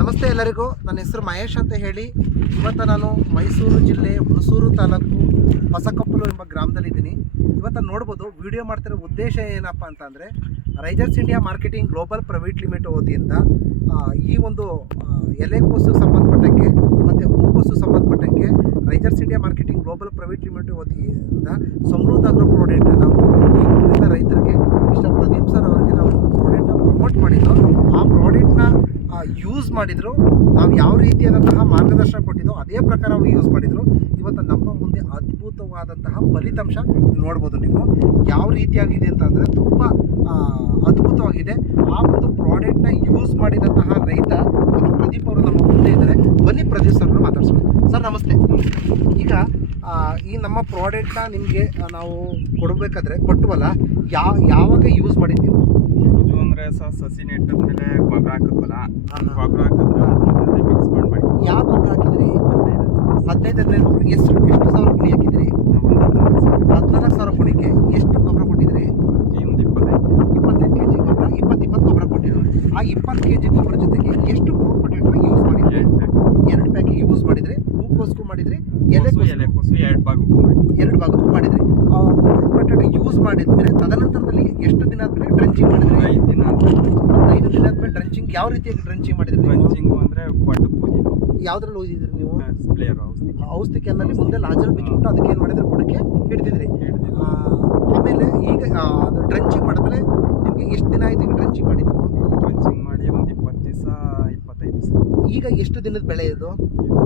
ನಮಸ್ತೆ ಎಲ್ಲರಿಗೂ. ನನ್ನ ಹೆಸರು ಮಹೇಶ್ ಅಂತ ಹೇಳಿ. ಇವತ್ತು ನಾನು ಮೈಸೂರು ಜಿಲ್ಲೆ ಹುಣಸೂರು ತಾಲೂಕು ಹೊಸಕೊಪ್ಪಲು ಎಂಬ ಗ್ರಾಮದಲ್ಲಿದ್ದೀನಿ. ಇವತ್ತು ನೋಡ್ಬೋದು ವಿಡಿಯೋ ಮಾಡ್ತಿರೋ ಉದ್ದೇಶ ಏನಪ್ಪ ಅಂತಂದರೆ, risers India marketing global private limit ಓದಿಯಿಂದ ಈ ಒಂದು ಎಲೆಕೋಸು ಸಂಬಂಧಪಟ್ಟಂಗೆ ಮತ್ತು ಹೂಕೋಸು ಸಂಬಂಧಪಟ್ಟಂಗೆ risers India marketing global private limit ಓದಿಯಿಂದ ಸಮೃದ್ಧ ಅಗ್ರೋ ಪ್ರಾಡಕ್ಟ್ನ ನಾವು ಈ ಊರಿನ ರೈತರಿಗೆ ಮಿಸ್ಟರ್ ಪ್ರದೀಪ್ ಸರ್ ಅವರಿಗೆ ನಾವು ಪ್ರಾಡಕ್ಟ್ನ ಪ್ರಮೋಟ್ ಮಾಡಿದ್ದು ಆ ಪ್ರಾಡಕ್ಟ್ನ ಯೂಸ್ ಮಾಡಿದ್ರು, ನಾವು ಯಾವ ರೀತಿಯಾದಂತಹ ಮಾರ್ಗದರ್ಶನ ಕೊಟ್ಟಿದ್ದೋ ಅದೇ ಪ್ರಕಾರ ಯೂಸ್ ಮಾಡಿದ್ರು. ಇವತ್ತು ನಮ್ಮ ಮುಂದೆ ಅದ್ಭುತವಾದಂತಹ ಫಲಿತಾಂಶ ನೋಡ್ಬೋದು ನೀವು. ಯಾವ ರೀತಿಯಾಗಿದೆ ಅಂತಂದರೆ ತುಂಬ ಅದ್ಭುತವಾಗಿದೆ. ಆ ಒಂದು ಪ್ರಾಡಕ್ಟ್ನ ಯೂಸ್ ಮಾಡಿದಂತಹ ರೈತ ಮತ್ತು ಪ್ರದೀಪ್ ಅವರು ನಮ್ಮ ಮುಂದೆ ಇದ್ದಾರೆ. ಬನ್ನಿ ಪ್ರದೀಪ್ ಸರ್ನ ಮಾತಾಡ್ಸೋಣ. ಸರ್ ನಮಸ್ತೆ. ಈಗ ಈ ನಮ್ಮ ಪ್ರಾಡಕ್ಟ್ನ ನಿಮಗೆ ನಾವು ಕೊಡಬೇಕಾದ್ರೆ ಕೊಟ್ಟವಲ್ಲ ಯಾವ ಯಾವಾಗ ಯೂಸ್ ಮಾಡಿದ್ದೀವಿ ಅಂದ್ರೆ ಸ ಸಸಿ ನೆಟ್ಟದ ಮೇಲೆ ಗೊಬ್ಬರ ಹಾಕಿದ್ವಲ್ಲ. ಗೊಬ್ಬರ ಹಾಕಿದ್ರೆ ಅದ್ರ ಜೊತೆ ಮಿಕ್ಸ್ ಮಾಡಿ ಮಾಡಿ ಯಾವ ಗೊಬ್ಬರ ಹಾಕಿದ್ರಿ? ಹದಿನೈದು ಹದಿನೈದು ಗೊಬ್ಬರ ಎಷ್ಟು ಎಷ್ಟು ಸಾವಿರ ಪುಡಿ ಹಾಕಿದ್ರಿ? ಹದಿನಾಲ್ಕು ಸಾವಿರ. ಪುಡಿಗೆ ಎಷ್ಟು ಗೊಬ್ಬರ ಕೊಟ್ಟಿದ್ರಿ? ಒಂದು ಇಪ್ಪತ್ತೈದು ಇಪ್ಪತ್ತೈದು ಕೆ ಜಿ ಗೊಬ್ಬರ ಇಪ್ಪತ್ತು ಇಪ್ಪತ್ತು ಗೊಬ್ಬರ ಕೊಟ್ಟಿದ್ರು ಆ ಇಪ್ಪತ್ತು ಕೆ ಜಿ ಗೊಬ್ಬರ ಜೊತೆಗೆ ಎಷ್ಟು ಫ್ರೂಟ್ ಕೊಟ್ಟಿದ್ರು ಯೂಸ್ ಮಾಡಿದ್ರಿ? ಎರಡು ಪ್ಯಾಕಿಗೆ ಯೂಸ್ ಮಾಡಿದ್ರಿ? ಹೂಕೋಸ್ಗೂ ಮಾಡಿದ್ರಿ? ಎಲೆ ಎಲೆ ಎಲೆ ಎರಡು ಭಾಗಕ್ಕೂ ಎರಡು ಭಾಗಕ್ಕೂ ಮಾಡಿದ್ರಿ. ಫ್ರೂಟ್ ಪೊಟ್ಯಾಟೊ ಯೂಸ್ ಮಾಡಿದ್ಮೇಲೆ ತದನಂತರದಲ್ಲಿ ಎಷ್ಟು ದಿನ ಆದಮೇಲೆ ಡ್ರೆಂಚಿಂಗ್ ಮಾಡಿದ್ರಿ? ಐದು ದಿನ ಆದ್ಮೇಲೆ ಡ್ರಂಚಿಂಗ್ ಯಾವ ರೀತಿಯಾಗಿ ಡ್ರಂಚಿಂಗ್ ಮಾಡಿದ್ರಿ ಡ್ರಂಚಿಂಗು ಅಂದ್ರೆ ಪಟ್ಟು ಪೂಜಿ ಯಾವ್ದ್ರಲ್ಲಿ ಓದಿದ್ರಿ ನೀವು? ಪ್ಲೇಯರ್ ಔಷಧಿ ಔಷಧಿ ಕೆನ್ನಲ್ಲಿ ಮುಂದೆ ಲಾಜಲ್ ಬಿಚ್ಚಿಬಿಟ್ಟು ಅದಕ್ಕೆ ಏನು ಮಾಡಿದ್ರೆ? ಬುಡಕ್ಕೆ ಹಿಡಿದಿದ್ರಿ. ಆಮೇಲೆ ಈಗ ಅದು ಡ್ರಂಚಿಂಗ್ ಮಾಡಿದ್ರೆ ನಿಮಗೆ ಎಷ್ಟು ದಿನ ಆಯ್ತು ಈಗ ಡ್ರಂಚಿಂಗ್ ಮಾಡಿದ್ದು? ಡ್ರಂಚಿಂಗ್ ಮಾಡಿ ಒಂದು ಇಪ್ಪತ್ತು ದಿವಸ ಇಪ್ಪತ್ತೈದು ದಿವಸ. ಈಗ ಎಷ್ಟು ದಿನದ ಬೆಳೆ ಇದು? ಇದು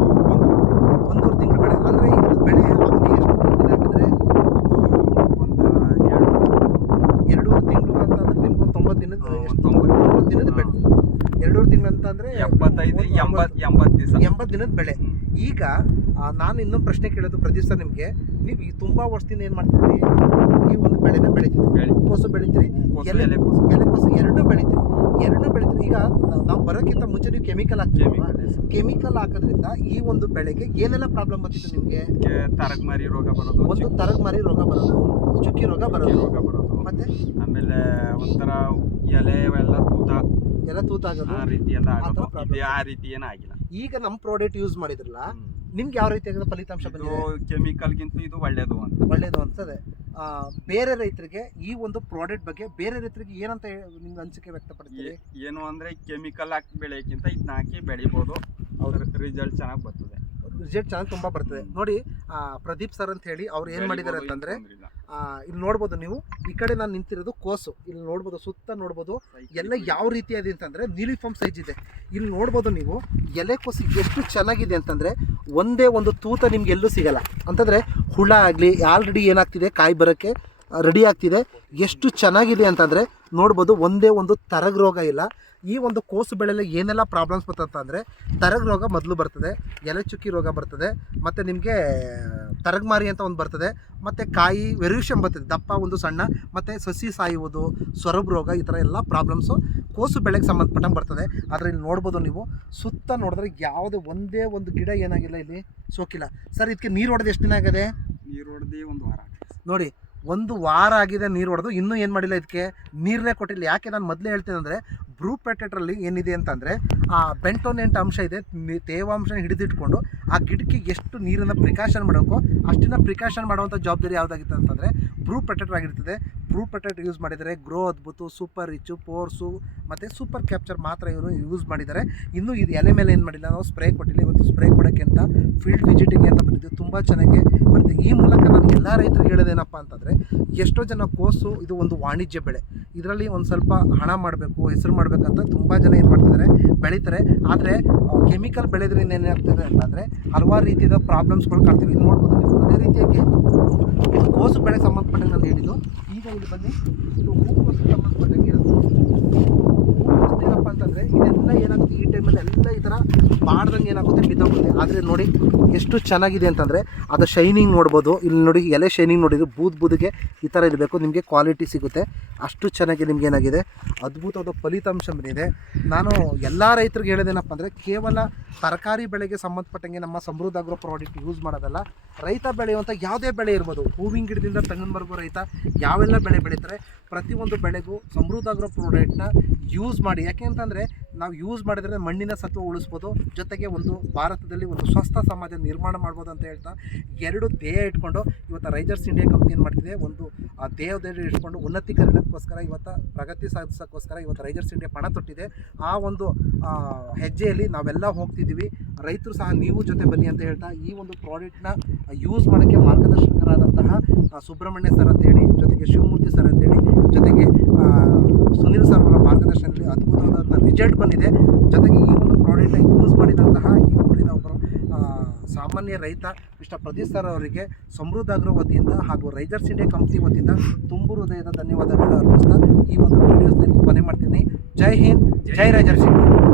ಒಂದು ಒಂದೂವರೆ ತಿಂಗಳ ಬೆಳೆ. ಅಂದರೆ ಇದ್ರ ಬೆಳೆ ಅವಧಿ ಎಷ್ಟು ದಿನ ಹಾಕಿದ್ರೆ ಒಂದು ಎರಡು ಎರಡೂವರೆ ತಿಂಗಳು ಅಂತಂದ್ರೆ ನಿಮ್ಗೆ ಒಂದು ತೊಂಬತ್ತು ದಿನದ ಒಂದು ಎಷ್ಟು ತೊಂಬತ್ತು ತೊಂಬತ್ತು ದಿನದ ಬೆಳೆ ಎರಡೂವರೆ ತಿಂಗಳು ಅಂತಂದ್ರೆ ಎಪ್ಪತ್ತೈದು ಎಂಬತ್ತು ಎಂಬತ್ತು ದಿವಸ. ಎಂಬತ್ತು ದಿನದ ಬೆಳೆ. ಈಗ ನಾನು ಇನ್ನೊಂದು ಪ್ರಶ್ನೆ ಕೇಳೋದು ಪ್ರದೀಪ್ ಸರ್ ನಿಮಗೆ. ನೀವು ಈ ತುಂಬ ವರ್ಷದಿಂದ ಏನು ಮಾಡ್ತೀರಿ ಈ ಒಂದು ಬೆಳೆನ ಬೆಳಿತೀರಿ. ಬೆಳೆ. ಕೋಸು ಬೆಳಿತೀರಿ. ಎಲೆ ಎಲೆ ಕೊಸು ಎಲೆಕೋಸು ಎರಡೂ ಬೆಳಿತೀರಿ. ಎರಡೂ ಬೆಳಿತೀರಿ. ಈಗ ನಾವು ಬರೋಕ್ಕಿಂತ ಮುಂಚೆ ನೀವು ಕೆಮಿಕಲ್ ಹಾಕ್ತೀವಿ ಕೆಮಿಕಲ್ ಕೆಮಿಕಲ್ ಹಾಕೋದ್ರಿಂದ ಈ ಒಂದು ಬೆಳೆಗೆ ಏನೆಲ್ಲ ಪ್ರಾಬ್ಲಮ್ ಬರ್ತಿತ್ತು ನಿಮಗೆ? ತರಗಮಾರಿ ರೋಗ ಬರೋದು ಒಂದು ತರಗಮಾರಿ ರೋಗ ಬರೋದು ಚುಕ್ಕಿ ರೋಗ ಬರೋದು. ರೋಗ ಬರೋದು. ಮತ್ತೆ? ಆಮೇಲೆ ಒಂಥರ ಎಲೆ ಎಲ್ಲ ತೂತ ಎಲ್ಲ ತೂತಾಗೋದು ಆ ರೀತಿ ಎಲ್ಲ ಆ ಆಗೋದು. ಇದು ಆ ರೀತಿ ಏನೂ ಆಗಿಲ್ಲ. ಈಗ ನಮ್ಮ ಪ್ರಾಡಕ್ಟ್ ಯೂಸ್ ಮಾಡಿದ್ರಲ್ಲ. ನಿಮ್ಗೆ ಯಾವ ರೀತಿ ಫಲಿತಾಂಶ ಇದು ಬಂದಿದೆ? ಕೆಮಿಕಲ್ಗಿಂತ ಇದು ಒಳ್ಳೇದು ಅಂತ. ಒಳ್ಳೇದು ಅನ್ಸದೆ ಆ, ಬೇರೆ ರೈತರಿಗೆ ಈ ಒಂದು ಪ್ರಾಡಕ್ಟ್ ಬಗ್ಗೆ ಬೇರೆ ರೈತರಿಗೆ ಏನಂತ ಹೇಳಿ- ನಿಮ್ಗೆ ಅನಿಸಿಕೆ ವ್ಯಕ್ತಪಡ್ತೀರಿ ಏ- ಏನು ಅಂದ್ರೆ ಕೆಮಿಕಲ್ ಹಾಕಿ ಬೆಳೆಯಕ್ಕಿಂತ ಇದನ್ನ ಹಾಕಿ ಬೆಳಿಬೋದು. ರಿಸಲ್ಟ್ ಚೆನ್ನಾಗಿ ಬರ್ತದೆ. ರಿಸಲ್ಟ್ ಚೆನ್ನಾಗಿ ತುಂಬಾ ಬರ್ತದೆ. ನೋಡಿ ಆ, ಪ್ರದೀಪ್ ಸರ್ ಅಂತ ಹೇಳಿ ಅವ್ರು ಏನ್ ಮಾಡಿದ್ದಾರೆ ಅಂತಂದರೆ ಅಂತಂದ್ರೆ ತೊಂದ್ರೆ ಇಲ್ಲ. ಆ, ಇಲ್ಲಿ ನೋಡ್ಬೋದು ನೀವು ಈ ಕಡೆ ನಾನು ನಿಂತಿರೋದು ಕೋಸು. ಇಲ್ಲಿ ನೋಡ್ಬೋದು ಸುತ್ತ ನೋಡ್ಬೋದು ಎಲ್ಲ ಯಾವ ರೀತಿಯಾದ ಅಂತಂದರೆ ನೀಲಿಫಾರ್ಮ್ ಸೈಜ್ ಇದೆ. ಇಲ್ಲಿ ನೋಡ್ಬೋದು ನೀವು ಎಲೆ ಕೋಸು ಎಷ್ಟು ಚೆನ್ನಾಗಿದೆ ಅಂತಂದ್ರೆ ಒಂದೇ ಒಂದು ತೂತ ನಿಮ್ಗೆ ಎಲ್ಲೂ ಸಿಗಲ್ಲ. ಅಂತಂದ್ರೆ ಹುಳ ಆಗಲಿ ಆಲ್ರೆಡಿ ಏನಾಗ್ತಿದೆ ಕಾಯಿ ಬರೋಕ್ಕೆ ರೆಡಿ ಆಗ್ತಿದೆ. ಎಷ್ಟು ಚೆನ್ನಾಗಿದೆ ಅಂತಂದ್ರೆ ನೋಡ್ಬೋದು ಒಂದೇ ಒಂದು ತರಗ ರೋಗ ಇಲ್ಲ. ಈ ಒಂದು ಕೋಸು ಬೆಳೆಯಲ್ಲಿ ಏನೆಲ್ಲ ಪ್ರಾಬ್ಲಮ್ಸ್ ಬರ್ತಂತಂದರೆ ತರಗ್ ರೋಗ ಮೊದಲು ಬರ್ತದೆ ಎಲೆ ಚುಕ್ಕಿ ರೋಗ ಬರ್ತದೆ ಮತ್ತು ನಿಮಗೆ ತರಗ್ಮಾರಿ ಅಂತ ಒಂದು ಬರ್ತದೆ. ಮತ್ತು ಕಾಯಿ ವೆರಿಷನ್ ಬರ್ತದೆ. ದಪ್ಪ ಒಂದು ಸಣ್ಣ ಮತ್ತು ಸಸಿ ಸಾಯುವುದು ಸೊರಬ ರೋಗ ಈ ಥರ ಎಲ್ಲ ಪ್ರಾಬ್ಲಮ್ಸು ಕೋಸು ಬೆಳೆಗೆ ಸಂಬಂಧಪಟ್ಟಂಗೆ ಬರ್ತದೆ. ಆದರೆ ಇಲ್ಲಿ ನೋಡ್ಬೋದು ನೀವು ಸುತ್ತ ನೋಡಿದ್ರೆ ಯಾವುದೇ ಒಂದೇ ಒಂದು ಗಿಡ ಏನಾಗಿಲ್ಲ ಇಲ್ಲಿ ಸೋಕಿಲ್ಲ. ಸರ್ ಇದಕ್ಕೆ ನೀರು ಹೊಡೆದು ಎಷ್ಟು ದಿನ ಆಗಿದೆ? ನೀರು ಹೊಡೆದು ಒಂದು ವಾರ ನೋಡಿ ಒಂದು ವಾರ ಆಗಿದೆ ನೀರು ಹೊಡೆದು ಇನ್ನೂ ಏನು ಮಾಡಿಲ್ಲ ಇದಕ್ಕೆ? ನೀರನ್ನೇ ಕೊಟ್ಟಿಲ್ಲ. ಯಾಕೆ ನಾನು ಮೊದಲೇ ಹೇಳ್ತೀನಿ ಅಂದರೆ ಬ್ರೂ ಪ್ಯಾಕೆಟ್ರಲ್ಲಿ ಏನಿದೆ ಅಂತಂದರೆ, ಆ ಬೆಂಟೋನೆಂಟ್ ಅಂಶ ಇದೆ ತೇವಾಂಶನ ತೇವಾಂಶ ಹಿಡಿದಿಟ್ಕೊಂಡು ಆ ಗಿಡಕ್ಕೆ ಎಷ್ಟು ನೀರನ್ನು ಪ್ರಿಕಾಷನ್ ಮಾಡಬೇಕು ಅಷ್ಟನ್ನು ಪ್ರಿಕಾಷನ್ ಮಾಡುವಂಥ ಜವಾಬ್ದಾರಿ ಯಾವುದಾಗಿತ್ತು ಅಂತಂದರೆ ಬ್ರೂ ಪೆಟೆಟರ್ ಆಗಿರ್ತದೆ. ಬ್ರೂ ಪ್ರೊಟೆಕ್ಟ್ ಯೂಸ್ ಮಾಡಿದರೆ ಗ್ರೋ ಅದ್ಭುತ, ಸೂಪರ್ ರಿಚು, ಪೋರ್ಸು ಮತ್ತು ಸೂಪರ್ ಕ್ಯಾಪ್ಚರ್ ಮಾತ್ರ ಇವರು ಯೂಸ್ ಮಾಡಿದ್ದಾರೆ. ಇನ್ನೂ ಇದು ಎಲೆ ಮೇಲೆ ಏನು ಮಾಡಿಲ್ಲ, ನಾವು ಸ್ಪ್ರೇ ಕೊಟ್ಟಿಲ್ಲ. ಇವತ್ತು ಸ್ಪ್ರೇ ಕೊಡೋಕ್ಕೆ ಅಂತ ಫೀಲ್ಡ್ ವಿಜಿಟಿಂಗ್ ಅಂತ ಬಂದಿದ್ದು ತುಂಬ ಚೆನ್ನಾಗಿ ಬರುತ್ತೆ. ಈ ಮೂಲಕ ನಾನು ಎಲ್ಲ ರೈತರು ಹೇಳೋದೇನಪ್ಪ ಅಂತಂದರೆ, ಎಷ್ಟೋ ಜನ ಕೋಸು ಇದು ಒಂದು ವಾಣಿಜ್ಯ ಬೆಳೆ. ಇದರಲ್ಲಿ ಒಂದು ಸ್ವಲ್ಪ ಹಣ ಮಾಡಬೇಕು, ಹೆಸರು ಮಾಡಬೇಕಂತ ತುಂಬ ಜನ ಏನು ಮಾಡ್ತಿದ್ದಾರೆ, ಬೆಳೀತಾರೆ. ಆದರೆ ಕೆಮಿಕಲ್ ಬೆಳೆದ್ರಿಂದ ಏನಾಗ್ತದೆ ಅಂತಂದರೆ, ಹಲವಾರು ರೀತಿಯ ಪ್ರಾಬ್ಲಮ್ಸ್ಗಳು ಕಾಣ್ತೀವಿ. ಇದು ನೋಡ್ಬೋದು ಅದೇ ರೀತಿಯಾಗಿ ಕೋಸು ಬೆಳೆ ಸಂಬಂಧಪಟ್ಟಂಗೆ ನಾನು ಹೇಳಿದ್ದು ಇಲ್ಲಿ ಬನ್ನಿ. ಇದು ಹೂಕೋಸು ಸಂಬಂಧಪಟ್ಟಂಗೆ ಇರೋದು. ಹೂಕೋಸು ಏನಪ್ಪ ಅಂತಂದರೆ, ಇದೆಲ್ಲ ಏನಾಗುತ್ತೆ ಈ ಟೈಮಲ್ಲಿ ಎಲ್ಲ ಈ ಥರ ಬಾಡ್ದಂಗೆ ಏನಾಗುತ್ತೆ, ಬಿದ್ದೋಗುತ್ತೆ. ಆದರೆ ನೋಡಿ, ಎಷ್ಟು ಚೆನ್ನಾಗಿದೆ ಅಂತಂದರೆ, ಅದು ಶೈನಿಂಗ್ ನೋಡ್ಬೋದು. ಇಲ್ಲಿ ನೋಡಿ, ಎಲೆ ಶೈನಿಂಗ್ ನೋಡಿದ್ರು ಬೂದ್ ಬೂದಿಗೆ ಈ ಥರ ಇರಬೇಕು. ನಿಮಗೆ ಕ್ವಾಲಿಟಿ ಸಿಗುತ್ತೆ. ಅಷ್ಟು ಚೆನ್ನಾಗಿ ನಿಮ್ಗೆ ಏನಾಗಿದೆ, ಅದ್ಭುತವಾದ ಫಲಿತಾಂಶ ಬಂದಿದೆ. ನಾನು ಎಲ್ಲ ರೈತರಿಗೆ ಹೇಳೋದೇನಪ್ಪ ಅಂದರೆ, ಕೇವಲ ತರಕಾರಿ ಬೆಳೆಗೆ ಸಂಬಂಧಪಟ್ಟಂಗೆ ನಮ್ಮ ಸಮೃದ್ಧ ಆಗಿರೋ ಪ್ರಾಡಕ್ಟ್ ಯೂಸ್ ಮಾಡೋದಲ್ಲ. ರೈತ ಬೆಳೆಯುವಂಥ ಯಾವುದೇ ಬೆಳೆ ಇರ್ಬೋದು. ಹೂವಿನ ಗಿಡದಿಂದ ತೆಂಗಿನವರೆಗೂ ರೈತ ಯಾವೆಲ್ಲ ಬೆಳೆ ಬೆಳೀತಾರೆ? ಪ್ರತಿಯೊಂದು ಬೆಳೆಗೂ ಸಮೃದ್ಧ ಆಗಿರೋ ಪ್ರಾಡಕ್ಟ್ನ ಯೂಸ್ ಮಾಡಿ. ಯಾಕೆ ಅಂತಂದರೆ ನಾವು ಯೂಸ್ ಮಾಡಿದ್ರೆ ಮಣ್ಣಿನ ಸತ್ವ ಉಳಿಸ್ಬೋದು. ಜೊತೆಗೆ ಒಂದು ಭಾರತದಲ್ಲಿ ಒಂದು ಸ್ವಸ್ಥ ಸಮಾಜ ನಿರ್ಮಾಣ ಮಾಡ್ಬೋದು ಅಂತ ಹೇಳ್ತಾ ಎರಡು ಧ್ಯೇಯ ಇಟ್ಕೊಂಡು ಇವತ್ತು ರೈಜರ್ಸ್ ಇಂಡಿಯಾ ಕಂಪ್ನಿ ಏನು ಮಾಡ್ತಿದೆ? ಒಂದು, ಆ ಧ್ಯೇಯದಲ್ಲಿ ಇಟ್ಕೊಂಡು ಉನ್ನತೀಕರಣಕ್ಕೋಸ್ಕರ ಇವತ್ತು ಪ್ರಗತಿ ಸಾಧಿಸೋಕ್ಕೋಸ್ಕರ ಇವತ್ತು ರೈಜರ್ಸ್ ಇಂಡಿಯಾ ಪಣ ತೊಟ್ಟಿದೆ. ಆ ಒಂದು ಹೆಜ್ಜೆಯಲ್ಲಿ ನಾವೆಲ್ಲ ಹೋಗ್ತಿದ್ದೀವಿ. ರೈತರು ಸಹ ನೀವು ಜೊತೆ ಬನ್ನಿ ಅಂತ ಹೇಳ್ತಾ ಈ ಒಂದು ಪ್ರಾಡಕ್ಟ್ನ ಯೂಸ್ ಮಾಡೋಕ್ಕೆ ಮಾರ್ಗದರ್ಶಕರಾದಂತಹ ಸುಬ್ರಹ್ಮಣ್ಯ ಸರ್ ಅಂತೇಳಿ, ಜೊತೆಗೆ ಶಿವಮೂರ್ತಿ ಸರ್ ಅಂತೇಳಿ, ಜೊತೆಗೆ ಸುನೀಲ್ ಸರ್ ಅವರ ಮಾರ್ಗದರ್ಶನದಲ್ಲಿ ಅದ್ಭುತವಾದಂಥ ರಿಜಲ್ಟ್ ಬಂದಿದೆ. ಜೊತೆಗೆ ಈ ಒಂದು ಪ್ರಾಡಕ್ಟ್ನ ಯೂಸ್ ಮಾಡಿದಂತಹ ಈ ಊರಿನ ಒಬ್ಬರು ಸಾಮಾನ್ಯ ರೈತ, ಮಿಸ್ಟರ್ ಪ್ರದೀಪ್ ಸರ್ ಅವರಿಗೆ ಸಮೃದ್ಧ ಆಗಿರೋ ವತಿಯಿಂದ ಹಾಗೂ ರೈಜರ್ಸ್ ಇಂಡಿಯಾ ಕಂಪ್ನಿ ವತಿಯಿಂದ ತುಂಬು ಹೃದಯದ ಧನ್ಯವಾದಗಳು ಅರ್ಪಿಸ್ತಾ ಈ ಒಂದು ವಿಡಿಯೋಸ್ನಲ್ಲಿ ಕೊನೆ ಮಾಡ್ತೀನಿ. ಜೈ ಹಿಂದ್, ಜೈ ರೈಜರ್ಸ್ ಇಂಡಿಯಾ.